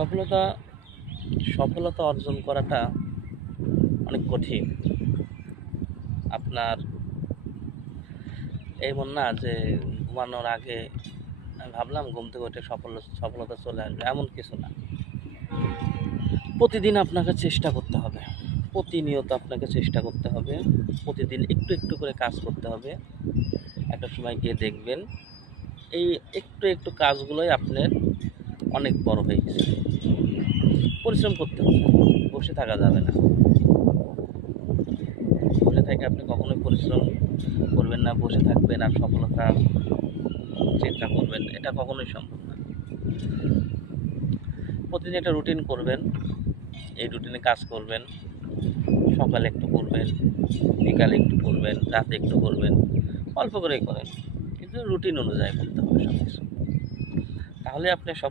সফলতা সফলতা অর্জন করাটা অনেক কঠিন। আপনার এমন না যে ঘুমানোর আগে আমি ভাবলাম ঘুম থেকে উঠে সফলতা চলে আসবে, এমন কিছু না। প্রতিদিন আপনাকে চেষ্টা করতে হবে, প্রতিনিয়ত আপনাকে চেষ্টা করতে হবে, প্রতিদিন একটু একটু করে কাজ করতে হবে। একটা সময় গিয়ে দেখবেন এই একটু একটু কাজগুলোই আপনার অনেক বড় হয়ে গেছে। পরিশ্রম করতে হবে, বসে থাকা যাবে না। বসে থেকে আপনি কখনোই পরিশ্রম করবেন না, বসে থাকবেন আর সফলতা চিন্তা করবেন, এটা কখনোই সম্ভব না। প্রতিদিন একটা রুটিন করবেন, এই রুটিনে কাজ করবেন। সকালে একটু করবেন, বিকালে একটু করবেন, রাতে একটু করবেন, অল্প করেই করেন, কিন্তু রুটিন অনুযায়ী করতে হবে সব কিছু। তাহলে আপনি সফল